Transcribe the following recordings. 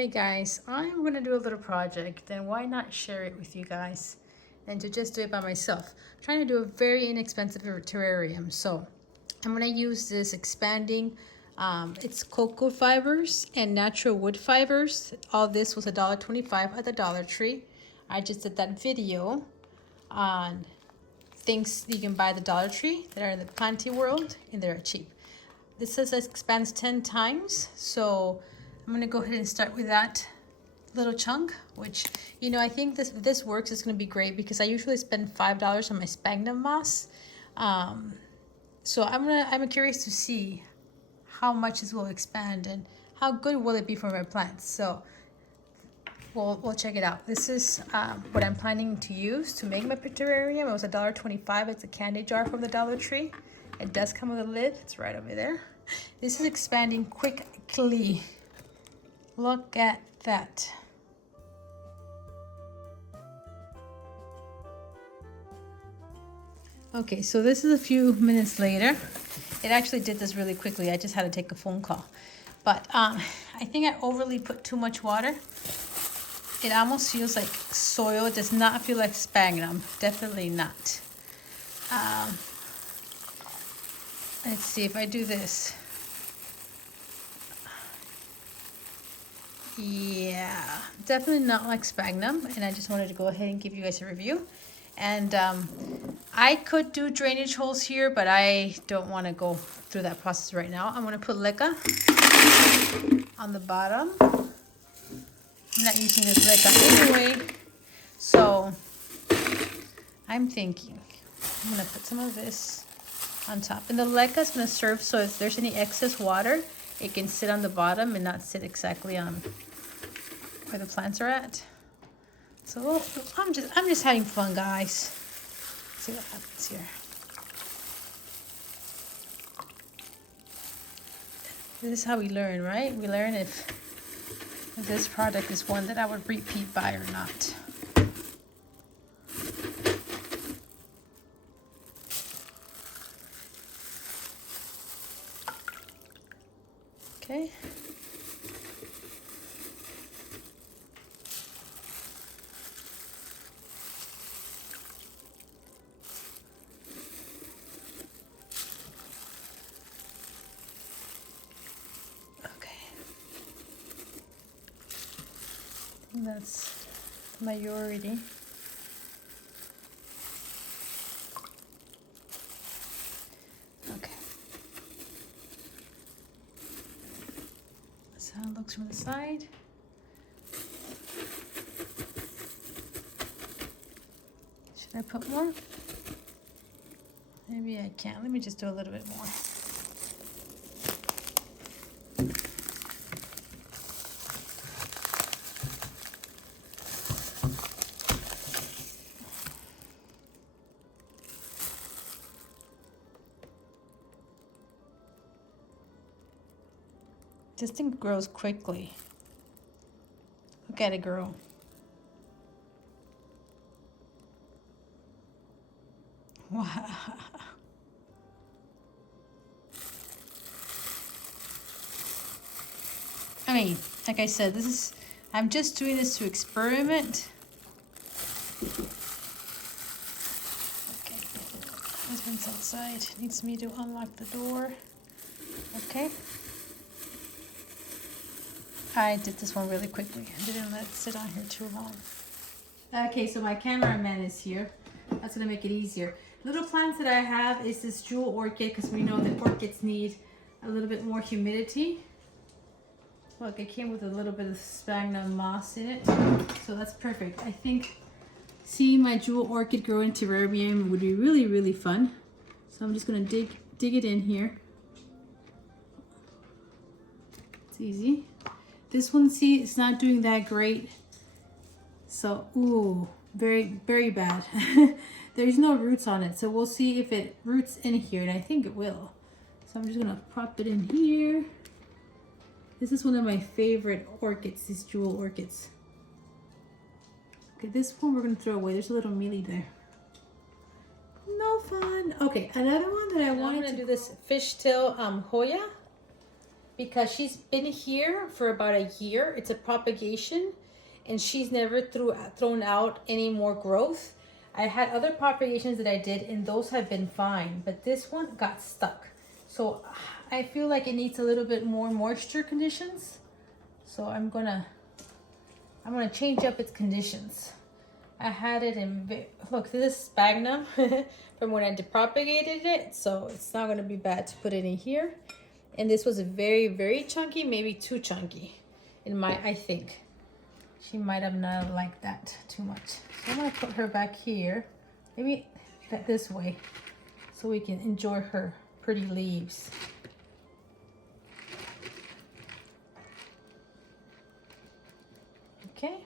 Okay guys, I'm gonna do a little project, and why not share it with you guys and to just do it by myself. I'm trying to do a very inexpensive terrarium. So I'm gonna use this expanding, it's cocoa fibers and natural wood fibers. All this was $1.25 at the Dollar Tree. I just did that video on things you can buy at the Dollar Tree that are in the planty world, and they're cheap. This says it expands 10 times, so I'm gonna go ahead and start with that little chunk, which, you know, I think this works. It's gonna be great because I usually spend $5 on my sphagnum moss. So I'm curious to see how much this will expand and how good will it be for my plants. So we'll check it out. This is what I'm planning to use to make my terrarium. It was $1.25. It's a candy jar from the Dollar Tree. It does come with a lid. It's right over there. This is expanding quickly. Look at that. Okay, so this is a few minutes later. It actually did this really quickly. I just had to take a phone call. But I think I overly put too much water. It almost feels like soil. It does not feel like sphagnum. Definitely not. Let's see if I do this. Yeah, definitely not like sphagnum. And I just wanted to go ahead and give you guys a review. And I could do drainage holes here, but I don't want to go through that process right now. I'm going to put leca on the bottom. I'm not using this leca anyway. So I'm thinking I'm going to put some of this on top. And the leca is going to serve so if there's any excess water, it can sit on the bottom and not sit exactly on where the plants are at. So I'm just having fun, guys. Let's see what happens here. This is how we learn, right? We learn if this product is one that I would repeat buy or not. Okay. That's the majority. Okay. That's how it looks from the side. Should I put more? Maybe I can't. Let me just do a little bit more. This thing grows quickly. Look at it grow. Wow. I mean, like I said, I'm just doing this to experiment. Okay, husband's outside. Needs me to unlock the door. Okay. I did this one really quickly. I didn't let it sit on here too long. Okay, so my cameraman is here. That's gonna make it easier. Little plants that I have is this jewel orchid, because we know that orchids need a little bit more humidity. Look, it came with a little bit of sphagnum moss in it, so that's perfect. I think seeing my jewel orchid grow in terrarium would be really, really fun. So I'm just gonna dig it in here. It's easy. This one, see, it's not doing that great. So, ooh, very, very bad. There's no roots on it. So we'll see if it roots in here, and I think it will. So I'm just gonna prop it in here. This is one of my favorite orchids, these jewel orchids. Okay, this one we're gonna throw away. There's a little mealy there. No fun. Okay, another one that I wanted to do this fishtail Hoya. because she's been here for about a year. It's a propagation, and she's never thrown out any more growth. I had other propagations that I did, and those have been fine, but this one got stuck. So I feel like it needs a little bit more moisture conditions. So I'm gonna change up its conditions. I had it in, look, this is sphagnum from when I propagated it, so it's not gonna be bad to put it in here. And this was very, very chunky, maybe too chunky I think. She might have not liked that too much. So I'm gonna put her back here, maybe this way, so we can enjoy her pretty leaves. Okay,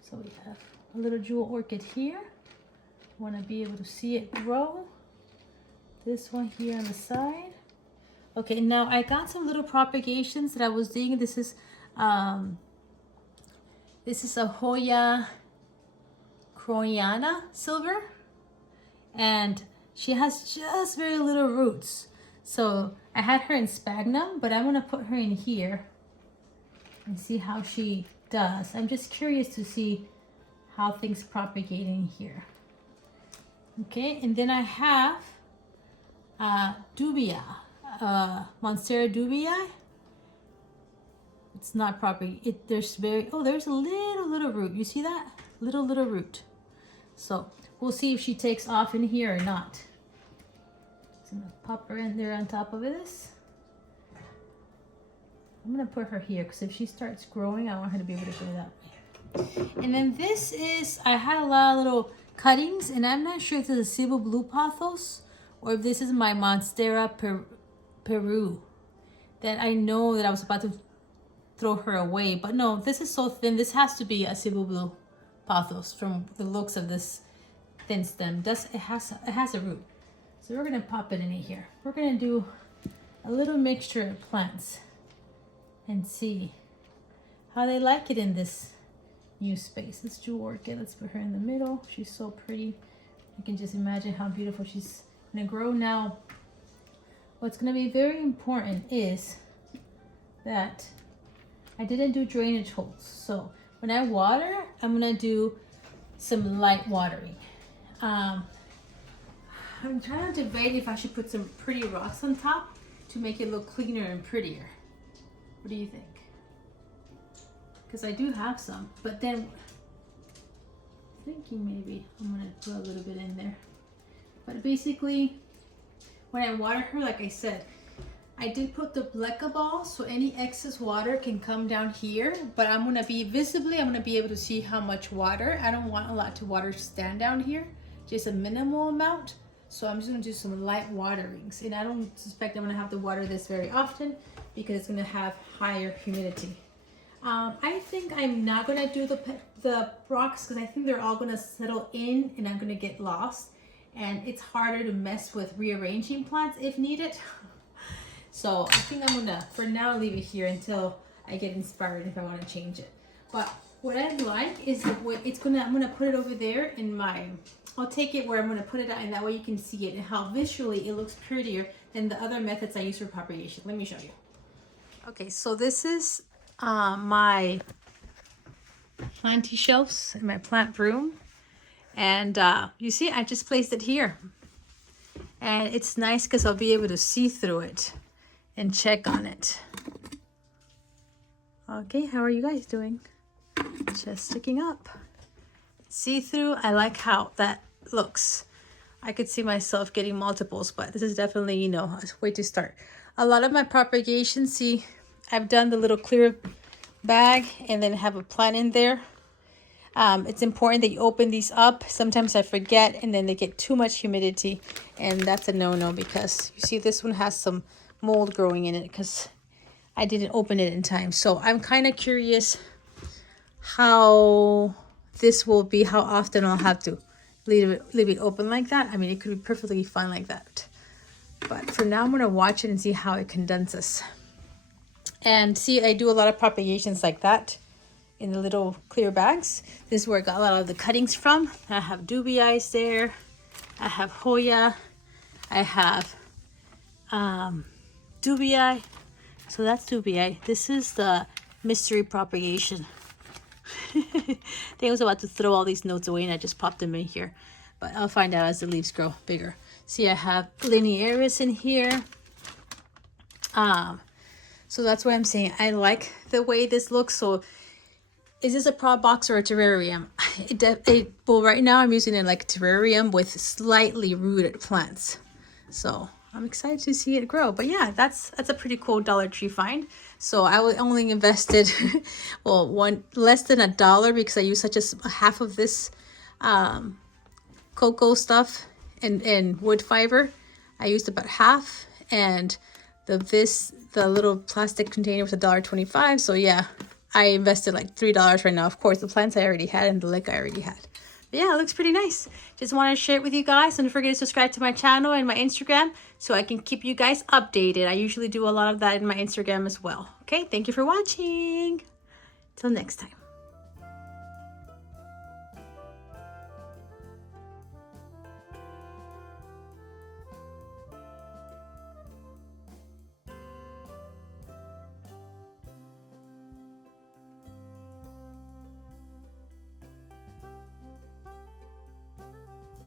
so we have a little jewel orchid here. Want to be able to see it grow. This one here on the side. Okay, now I got some little propagations that I was doing. This is a Hoya Croyana silver, and she has just very little roots. So I had her in sphagnum, but I'm gonna put her in here and see how she does. I'm just curious to see how things propagate in here. Okay, and then I have dubia, Monstera dubia. It's not propagated. There's there's a little root. You see that? Little root. So we'll see if she takes off in here or not. So I'm gonna pop her in there on top of this. I'm gonna put her here because if she starts growing, I want her to be able to go that way. And then this is, I had a lot of little cuttings, and I'm not sure if this is Cebu Blue Pothos or if this is my Monstera Peru that I know that I was about to throw her away, but no, this is so thin. This has to be a Cebu Blue Pothos from the looks of this thin stem. It has a root. So we're gonna pop it in here. We're gonna do a little mixture of plants and see how they like it in this new space. This jewel orchid, let's put her in the middle. She's so pretty. You can just imagine how beautiful she's gonna grow. Now, what's gonna be very important is that I didn't do drainage holes. So when I water, I'm gonna do some light watering. I'm trying to debate if I should put some pretty rocks on top to make it look cleaner and prettier. What do you think? Because I do have some, but then thinking maybe I'm gonna put a little bit in there. But basically, when I water her, like I said, I did put the bleca ball, so any excess water can come down here, but I'm gonna be able to see how much water. I don't want a lot of water to stand down here, just a minimal amount. So I'm just gonna do some light waterings, and I don't suspect I'm gonna have to water this very often because it's gonna have higher humidity. I think I'm not gonna do the rocks because I think they're all gonna settle in and I'm gonna get lost, and it's harder to mess with rearranging plants if needed. So I think I'm gonna, for now, leave it here until I get inspired if I want to change it. But what I like is I'm gonna put it over there in I'll take it where I'm gonna put it out, and that way you can see it and how visually it looks prettier than the other methods I use for propagation. Let me show you. Okay, so this is my planty shelves in my plant room, and you see I just placed it here, and it's nice because I'll be able to see through it and check on it. Okay, how are you guys doing? Just sticking up. See through. I like how that looks. I could see myself getting multiples, but this is definitely, you know, a way to start. A lot of my propagation, see, I've done the little clear bag and then have a plant in there. It's important that you open these up. Sometimes I forget and then they get too much humidity, and that's a no-no because you see this one has some mold growing in it because I didn't open it in time. So I'm kind of curious how this will be, how often I'll have to leave it open like that. I mean, it could be perfectly fine like that, but for now I'm going to watch it and see how it condenses. And see, I do a lot of propagations like that in the little clear bags. This is where I got a lot of the cuttings from. I have dubii there, I have Hoya, I have dubii. So that's to be. This is the mystery propagation. I think I was about to throw all these notes away and I just popped them in here. But I'll find out as the leaves grow bigger. See, I have linearis in here. So that's why I'm saying I like the way this looks. So is this a prop box or a terrarium? Well, right now I'm using it like a terrarium with slightly rooted plants. So I'm excited to see it grow. But yeah, that's a pretty cool Dollar Tree find. So I only invested, well, less than $1 because I used such a half of this cocoa stuff and wood fiber. I used about half, and the little plastic container was $1.25. So yeah, I invested like $3 right now. Of course, the plants I already had and the lick I already had. But yeah, it looks pretty nice. Just want to share it with you guys. Don't forget to subscribe to my channel and my Instagram so I can keep you guys updated. I usually do a lot of that in my Instagram as well. Okay, thank you for watching. Till next time.